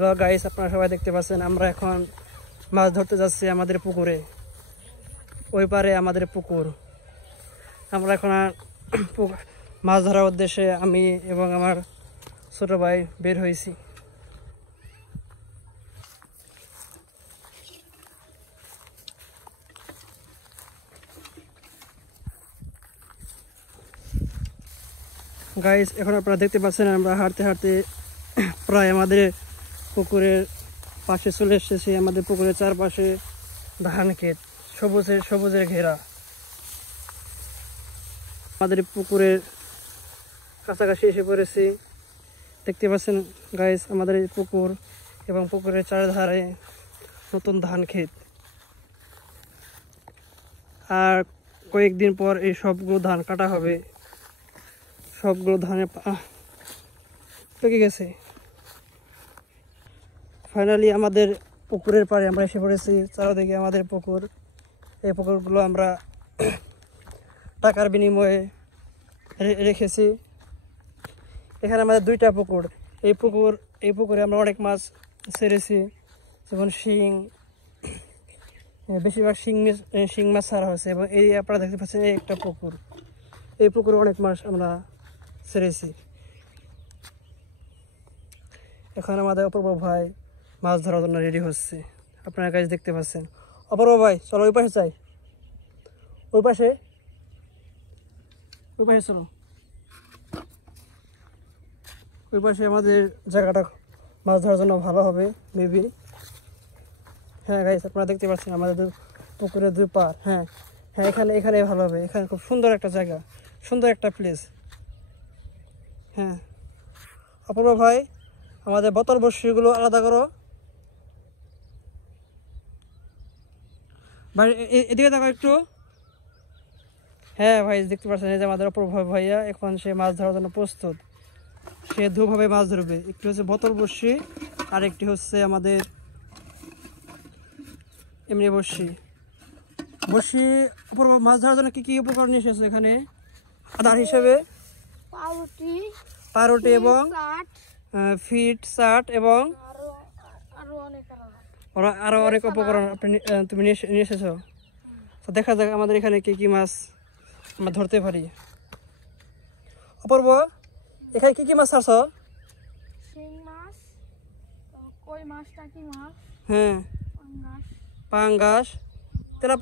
Hello guys, আপনারা সবাই দেখতে পাচ্ছেন আমরা এখন মাছ ধরতে যাচ্ছি আমাদের পুকুরে। ওই পারে আমাদের পুকুর। আমরা এখন মাছ ধরার উদ্দেশ্যে আমি এবং আমার ছোট ভাই বের হয়েছি। গাইস, এখন আপনারা দেখতে পাচ্ছেন আমরা হাঁটতে হাঁটতে প্রায় আমাদের পুকুরের পাশে চলে এসেছি। আমাদের পুকুরের চারপাশে ধান ক্ষেত, সবুজের ঘেরা। আমাদের পুকুরের কাছাকাছি এসে পড়েছি। দেখতে পাচ্ছেন গাইস আমাদের এই পুকুর এবং পুকুরের চারধারে নতুন ধান ক্ষেত। আর কয়েকদিন পর এই সবগুলো ধান কাটা হবে। সবগুলো ধানে পেকে গেছে। ফাইনালি আমাদের পুকুরের পাড়ে আমরা এসে পড়েছি। চারদিকে আমাদের পুকুর। এই পুকুরগুলো আমরা টাকার বিনিময়ে রেখেছি। এখানে আমাদের দুইটা পুকুর। এই পুকুরে আমরা অনেক মাছ ছেড়েছি, যেমন শিং, বেশিরভাগ শিং মাছ ছাড়া হয়েছে। এবং এই আপনারা দেখতে পাচ্ছেন এই একটা পুকুর। এই পুকুরে অনেক মাছ আমরা ছেড়েছি। এখন আমাদের অপূর্ব ভাই মাছ ধরার জন্য রেডি হচ্ছে। আপনার কাছে দেখতে পাচ্ছেন। অপূর্ব ভাই, চলো ওই পাশে চাই। ওই পাশে চলো। ওই পাশে আমাদের জায়গাটা মাছ ধরার জন্য ভালো হবে মেবি। হ্যাঁ গাইস, আপনারা দেখতে পাচ্ছেন আমাদের পুকুরের দুই পার। হ্যাঁ, এখানে ভালো হবে। এখানে খুব সুন্দর একটা জায়গা, সুন্দর একটা প্লেস। হ্যাঁ অপূর্ব ভাই, আমাদের বোতল বড়শিগুলো আলাদা করো ভাই। এদিকে দেখো একটু। হ্যাঁ ভাই, দেখতে পাচ্ছেন এই যে আমাদের অপূর্ব ভাইয়া এখন সে মাছ ধরার জন্য প্রস্তুত। সে দুভাবে মাছ ধরবে। একটি হচ্ছে বোতল বড়শি আর একটি হচ্ছে আমাদের এমনি বড়শি। অপূর্ব মাছ ধরার জন্য কি কি উপকরণ নিয়ে এসেছে এখানে? আধার হিসেবে পাউরুটি এবং ফিট, চাট এবং আরো অনেক উপকরণ তুমি নিয়ে এসেছো। তো দেখা যাক আমাদের এখানে কি কি মাছ আমরা ধরতে পারি। অপূর্ব, এখানে কি কি মাছ ছাড়ছ? হ্যাঁ, পাঙ্গাস,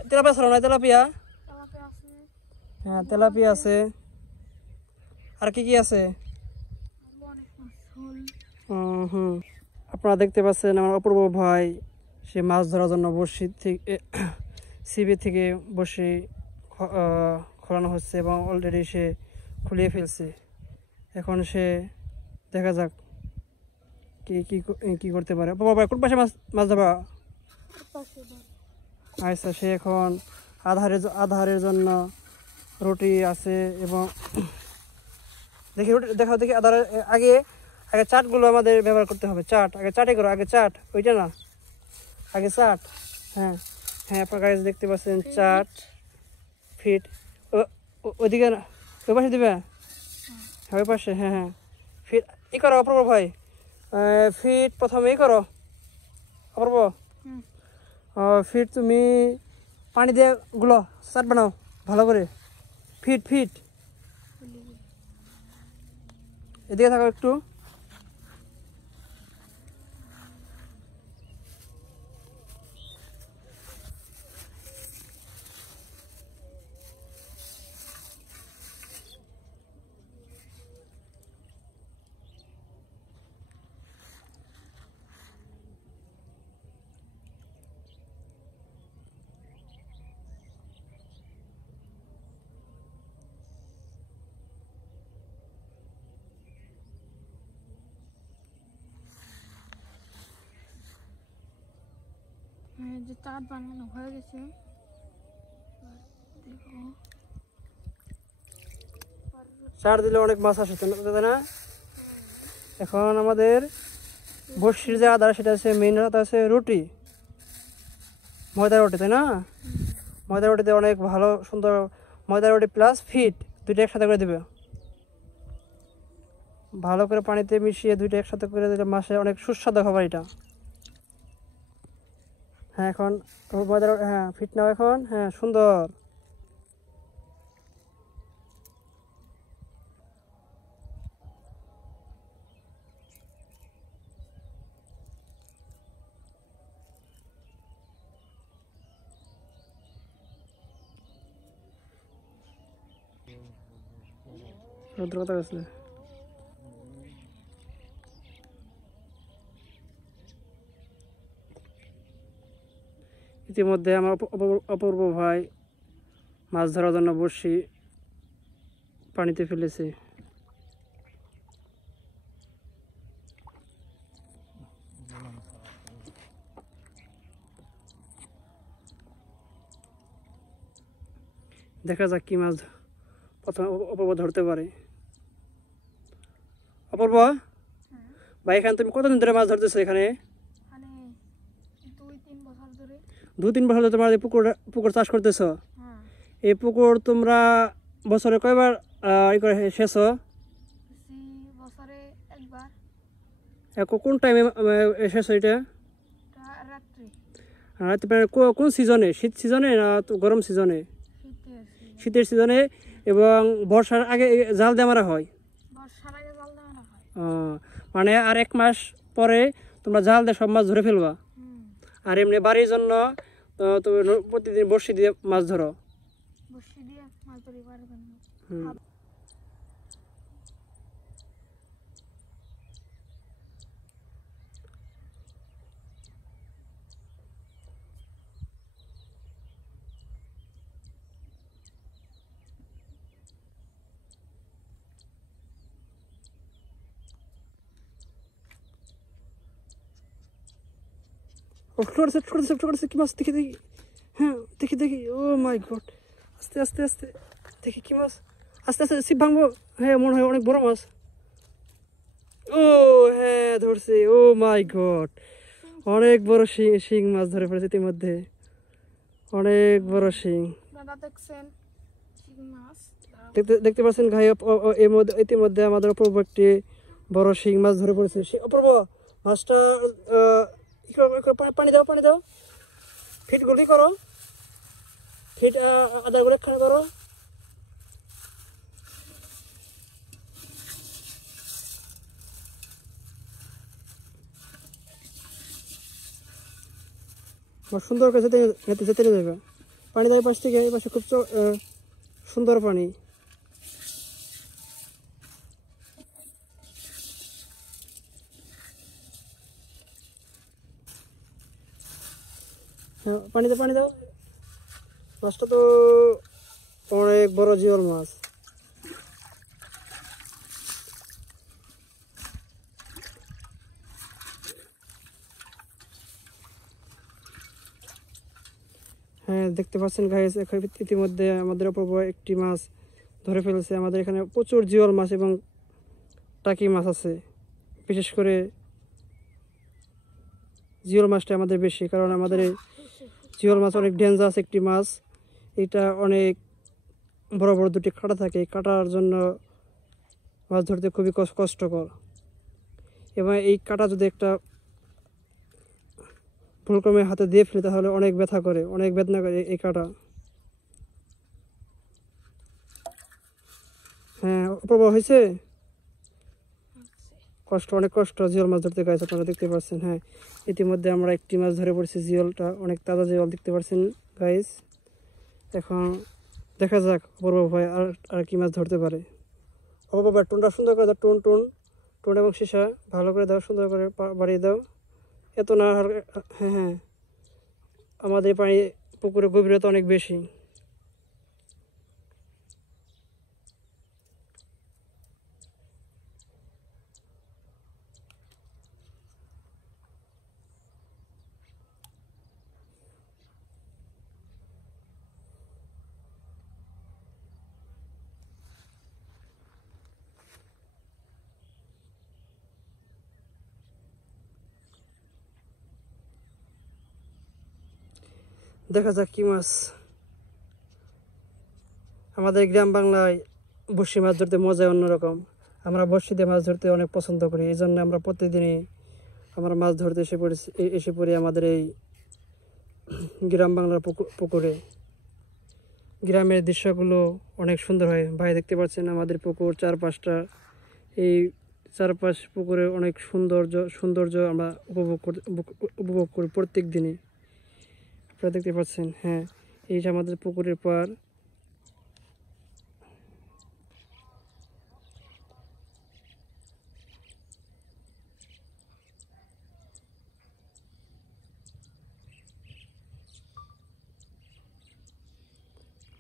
তেলাপিয়া ছাড়ো না? তেলাপিয়া, হ্যাঁ তেলাপিয়া আছে। আর কি কি আছে? আপনারা দেখতে পাচ্ছেন আমার অপূর্ব ভাই সে মাছ ধরার জন্য বড়শি থেকে সিবি থেকে বড়শি খোলানো হচ্ছে এবং অলরেডি সে খুলিয়ে ফেলছে। এখন সে দেখা যাক কি করতে পারে। অপূর্ব ভাই কোন পাশে মাছ ধরবা? আচ্ছা, সে এখন আধারের জন্য রুটি আছে এবং দেখি রুটি দেখাও দেখি। আগে চাটগুলো আমাদের ব্যবহার করতে হবে। আগে চাটে করো, আগে চাট, ওইটা না, আগে চাট। হ্যাঁ, আপনার কাছে দেখতে পাচ্ছেন চাট, ফিট। ওইদিকে না, ওই পাশে দিবে? হ্যাঁ ওই পাশে। হ্যাঁ, ফিট ই করো অপূর্ব ভাই। ফিট প্রথমে ই করো অপূর্ব। ফিট তুমি পানি দিয়ে গুলো চাট বানাও ভালো করে। ফিট এদিকে থাকো একটু। যে চাট বানানো হয়ে গেছে, চাট দিলে অনেক মাছ আসে তাই না? এখন আমাদের বড়শির যে আধার সেটা হচ্ছে মেইন আছে রুটি, ময়দা রুটি তাই না? ময়দা রুটিতে অনেক ভালো সুন্দর ময়দা রুটি প্লাস ফিট দুইটা একসাথে করে দেবে। ভালো করে পানিতে মিশিয়ে দুইটা একসাথে করে দিলে মাছে অনেক সুস্বাদু খাবার এটা। হ্যাঁ এখন হ্যাঁ ফিট নাও এখন, হ্যাঁ সুন্দর। রৌদ্র কথা গেছে। ইতিমধ্যে আমার অপূর্ব ভাই মাছ ধরার জন্য বড়শি পানিতে ফেলেছে। দেখা যাক কি মাছ প্রথমে অপূর্ব ধরতে পারে। অপূর্ব ভাই, এখানে তুমি কতদিন ধরে মাছ ধরতেছো? এখানে মানে 2-3 বছর ধরে। 2-3 বছর ধরে তোমরা পুকুর চাষ করতেছো। হ্যাঁ, এই পুকুর তোমরা বছরে কয়বার সেচো? বছরে একবার। কোন টাইমে সেচো এটা? রাত্রে। রাতে কোন সিজনে? শীত সিজনে না তো গরম সিজনে? শীতের সিজনে। এবং বর্ষার আগে জাল দিয়ে মারা হয়। মানে আর 1 মাস পরে তোমরা জাল দিয়ে সব মাছ ধরে ফেলবা। আর এমনি বাড়ির জন্য তুমি প্রতিদিন বড়শি দিয়ে মাছ ধরো। কি মাছ? দেখি দেখি, হ্যাঁ দেখি, ও মাই গড, আস্তে আস্তে আস্তে দেখি কি মাছ। আস্তে আস্তে ছিপ ভাঙবো। হ্যাঁ মনে হয় অনেক বড় মাছ। ও হ্যাঁ ধরছে, ও মাই গড, অনেক বড় শিং মাছ ধরে ফেলেছে ইতিমধ্যে, অনেক বড় শিং। দেখতে পাচ্ছেন ভাই, ইতিমধ্যে আমাদের অপূর্ব একটি বড় শিং মাছ ধরে পড়েছে। অপূর্ব মাছটা পানি দাও, ফিট গুলি করো, ফিট আদা করে একখানে করো। সুন্দর করে যেতে যাবে। পানি দাও পাশ থেকে, এই পাশে খুব সুন্দর পানি। হ্যাঁ পানি দাও। মাছটা তো অনেক বড় জিওল মাছ। হ্যাঁ দেখতে পাচ্ছেন গাইস, ইতিমধ্যে আমাদের অপূর্ব একটি মাছ ধরে ফেলেছে। আমাদের এখানে প্রচুর জিওল মাছ এবং টাকি মাছ আছে। বিশেষ করে জিওল মাছটা আমাদের বেশি, কারণ আমাদের এই জিওল মাছ অনেক ডেঞ্জারাস একটি মাছ। এটা অনেক বড় বড় দুটি কাঁটা থাকে, কাটার জন্য মাছ ধরতে খুবই কষ্টকর। এবং এই কাঁটা যদি একটা ভুলক্রমে হাতে দিয়ে ফেলে তাহলে অনেক ব্যথা করে, অনেক বেদনা করে এই কাঁটা। হ্যাঁ অপূর্ব হয়েছে, অনেক কষ্ট জিওল মাছ ধরতে গাইছে, আপনারা দেখতে পাচ্ছেন। হ্যাঁ ইতিমধ্যে আমরা একটি মাছ ধরে পড়েছি, জিওলটা অনেক তাজা জিওল দেখতে পাচ্ছেন গাইস। এখন দেখা যাক অপূর্ব ভাই আর কি মাছ ধরতে পারে। অপূর্ব ভাই টুনটা সুন্দর করে দাও, টুন এবং সীসা ভালো করে দাও, সুন্দর করে বাড়িয়ে দাও। এত না, হ্যাঁ আমাদের পানি পুকুরের গভীরতা অনেক বেশি। দেখা যাক কি মাছ। আমাদের গ্রাম বাংলায় বড়শি মাছ ধরতে মজা অন্যরকম। আমরা বড়শি দিয়ে মাছ ধরতে অনেক পছন্দ করি, এই জন্য আমরা প্রতিদিনই আমরা মাছ ধরতে এসে পড়ি আমাদের এই গ্রাম বাংলার পুকুরে। গ্রামের দৃশ্যগুলো অনেক সুন্দর হয়। ভাই দেখতে পাচ্ছেন আমাদের পুকুর চারপাশটা, এই চারপাশ পুকুরে অনেক সৌন্দর্য আমরা উপভোগ করি প্রত্যেক দিনই। আপনারা দেখতে পাচ্ছেন, হ্যাঁ এই যে আমাদের পুকুরের পাড়।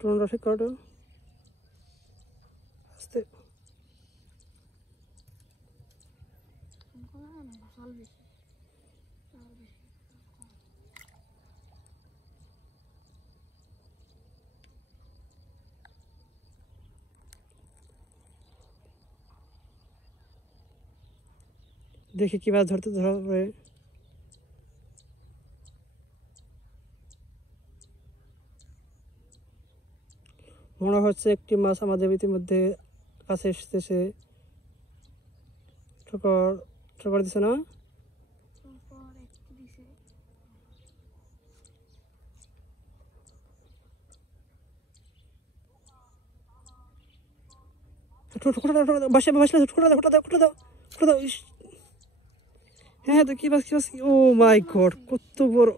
টোনটা ঠিক করো আস্তে। জল বেশি। দেখি কি মাছ ধরা পড়ে। মনে হচ্ছে একটি মাছ আমাদের ইতিমধ্যে কাছে এসেছে। ঠোকর দিছে না? হ্যাঁ তো কি মাছ ও মাই গড, কত বড়!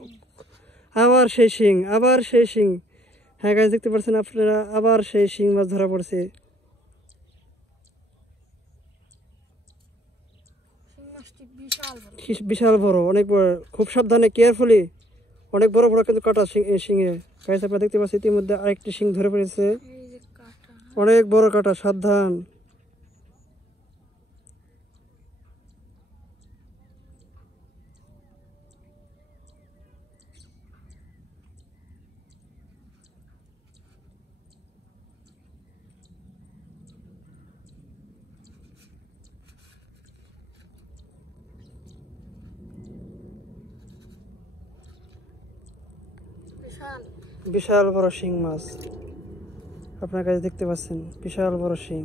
আবার সেই শিং, হ্যাঁ গাছ দেখতে পাচ্ছেন আপনারা, আবার সেই শিং মাছ ধরা পড়ছে। বিশাল বড়, অনেক বড়, খুব সাবধানে কেয়ারফুলি, অনেক বড় কিন্তু কাটা শিঙে। গাছ আপনারা দেখতে পাচ্ছেন ইতিমধ্যে আরেকটি শিং ধরে পড়েছে, অনেক বড় কাটা, সাবধান। বিশাল বড় শিং মাছ আপনার কাছে দেখতে পাচ্ছেন, বিশাল বড় শিং।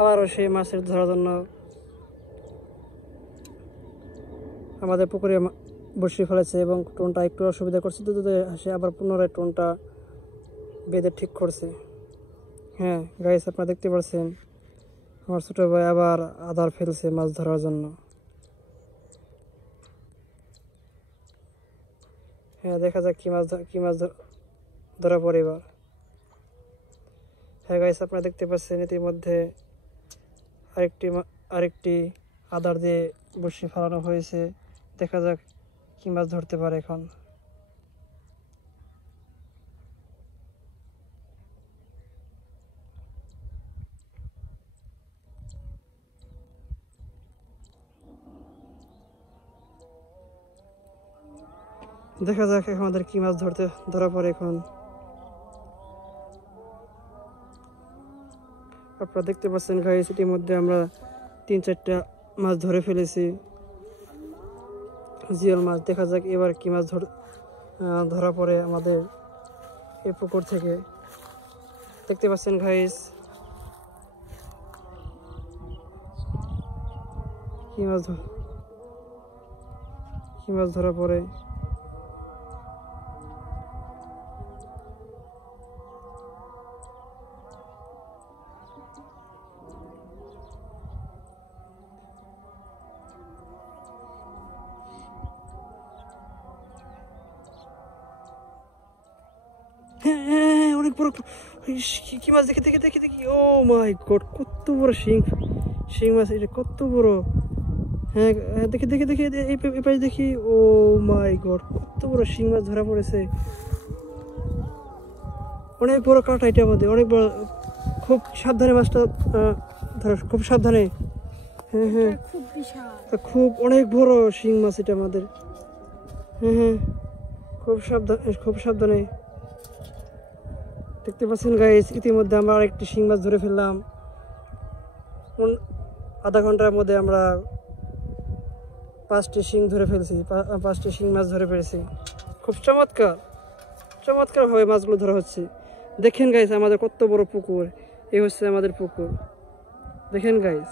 আবারও সেই মাছের ধরার জন্য আমাদের পুকুরে বসে ফেলেছে এবং টোনটা একটু অসুবিধা করছে, তো সে আবার পুনরায় টোনটা বেঁধে ঠিক করছে। হ্যাঁ গাইস আপনারা দেখতে পাচ্ছেন আমার ছোট ভাই আবার আদার ফেলছে মাছ ধরার জন্য। হ্যাঁ দেখা যাক কি মাছ ধরা পড়ে এবার। হ্যাঁ গাইস আপনারা দেখতে পাচ্ছেন ইতিমধ্যে আরেকটি আদার দিয়ে বসে ফেলানো হয়েছে। দেখা যাক কি মাছ ধরতে পারে এখন। দেখা যাক আমাদের কি মাছ ধরা পড়ে এখন। আপনারা দেখতে পাচ্ছেন গাইস ইতিমধ্যে আমরা 3-4টা মাছ ধরে ফেলেছি, জিওল মাছ। দেখা যাক এবার কি মাছ ধরা পড়ে আমাদের এই পুকুর থেকে। দেখতে পাচ্ছেন গাইস কি মাছ ধরা পড়ে। হ্যাঁ অনেক বড় কি মাছ, দেখি ও মাই গড, কত বড় শিং মাছ, এটা কত বড়। হ্যাঁ দেখি এই পাশে দেখি, ও মাই গড, কত বড় শিং মাছ ধরা পড়েছে। অনেক বড় কাটা, এটা আমাদের অনেক বড়, খুব সাবধানে মাছটা ধরো, খুব সাবধানে। হ্যাঁ হ্যাঁ, এটা খুব বিশাল। তা খুব অনেক বড় শিং মাছ এটা আমাদের। হ্যাঁ হ্যাঁ, খুব সাবধানে। দেখতে পাচ্ছেন গাইস, ইতিমধ্যে আমরা আরেকটি শিং মাছ ধরে ফেললাম। আধা ঘন্টার মধ্যে আমরা 5টি শিং ধরে ফেলছি, 5টি শিং মাছ ধরে ফেলেছি। খুব চমৎকারভাবে মাছগুলো ধরা হচ্ছে। দেখেন গাইস আমাদের কত বড় পুকুর, এই হচ্ছে আমাদের পুকুর, দেখেন গাইস।